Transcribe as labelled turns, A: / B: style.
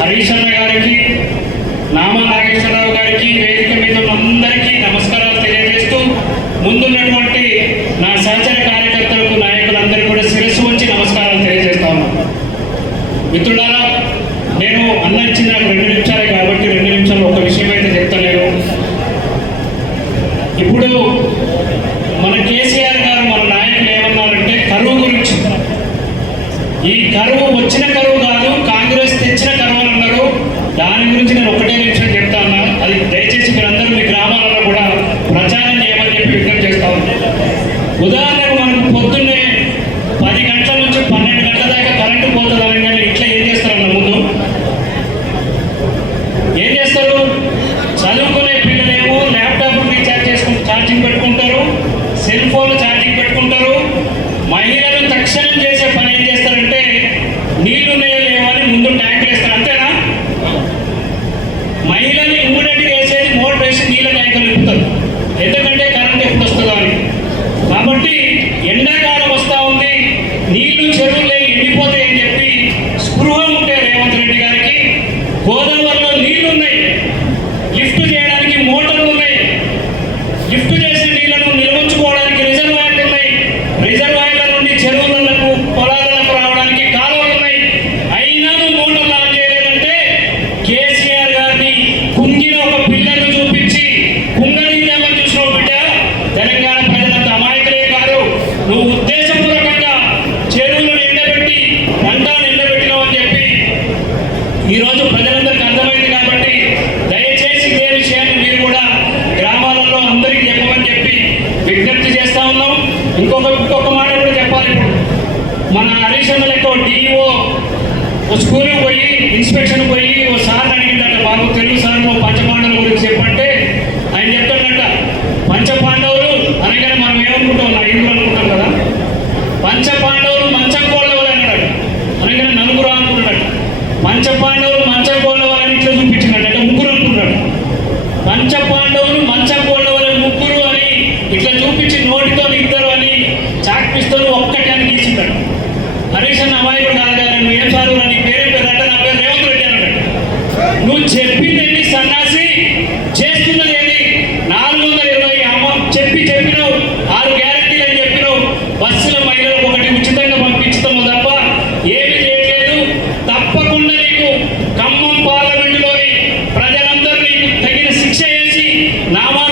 A: హరీష్ అన్న గారికి నామా నాగేశ్వరరావు గారికి వేదిక మీద ఉన్న అందరికీ నమస్కారాలు తెలియజేస్తూ ముందున్నటువంటి నా సహచర కార్యకర్తలకు నాయకులందరికీ కూడా శిరస్సు ఉంచి నమస్కారాలు తెలియజేస్తా ఉన్నాను. మిత్రులారా నేను అన్న ఇచ్చిన నాకు రెండు నిమిషాలే కాబట్టి రెండు నిమిషాలు ఒక విషయం అయితే చెప్తలేను. ఇప్పుడు మన కేసీఆర్ గారు మన నాయకులు ఏమన్నారంటే కరువు గురించి. ఈ కరువు వచ్చిన కరువు కాదు కాంగ్రెస్ తెచ్చిన కరువు అని అన్నారు దాని గురించి నేను ఒకటే నిమిషం చెప్తా ఉన్నా. అది దయచేసి మీరందరూ మీ గ్రామాలలో కూడా ప్రచారం చేయమని చెప్పి విజ్ఞప్తి చేస్తా ఉన్నాను ఉదాహరణకు మనకు పొద్దున్నే పది గంటల నుంచి పన్నెండు గంటల దాకా కరెంటు పోతుంది అనగానే ఇట్లా ఏం చేస్తారన్న ముందు? ఏం చేస్తారు? చదువుకునే పిల్లలేమో ల్యాప్టాప్ రీఛార్జ్ చేసుకుని ఛార్జింగ్ పెట్టుకుంటారు సెల్ ఫోన్ ఛార్జింగ్ పెట్టుకుంటారు మహిళలు తక్షణం ఎండాకాలం ఉద్దేశపూర్వకంగా చెరువులను ఎండబెట్టి అంతా నిండబెట్టినావు అని చెప్పి ఈరోజు ప్రజలందరికీ అర్థమైంది కాబట్టి దయచేసి ఇదే విషయాన్ని మీరు కూడా గ్రామాలలో అందరికీ చెప్పమని చెప్పి విజ్ఞప్తి చేస్తా ఉన్నాం. ఇంకొక ఇంకొక మాట కూడా చెప్పాలి ఇప్పుడు. మన హరీష్ అన్న లెక్క డిఓ ఓ స్కూల్కి పోయి ఇన్స్పెక్షన్ పోయి ఓ సార్ అడిగిందట బాబు తెలుగు సార్ పంచమాండల గురించి చెప్పండి ఆయన చెప్తాడట పంచపాండవులు అనగానే మనం ఏమనుకుంటాం నా హిందువులు అనుకుంటాం కదా పంచపాండవులు మంచం కోళ్ళవలు అన్నాడు అనగానే నలుగురు అనుకున్నాడు పంచపాండవులు మంచం వారి ఇట్లా చూపించినాడు. అంటే ముగ్గురు అనుకున్నాడు. మంచ పంచపాండవులు మంచం వారి ముగ్గురు అని ఇట్లా చూపించి నోటితో ఇద్దరు అని చాక్పిస్తూ ఒక్కటి అని గీసింటాడు. హరీష్ అన్న అమాయకుడు కాదు నువ్వు ఏం సారు నీ పేరే పేరు అంటే నా పేరు రేవంత్ రెడ్డి అన్నాడు. నువ్వు చెప్పి నామా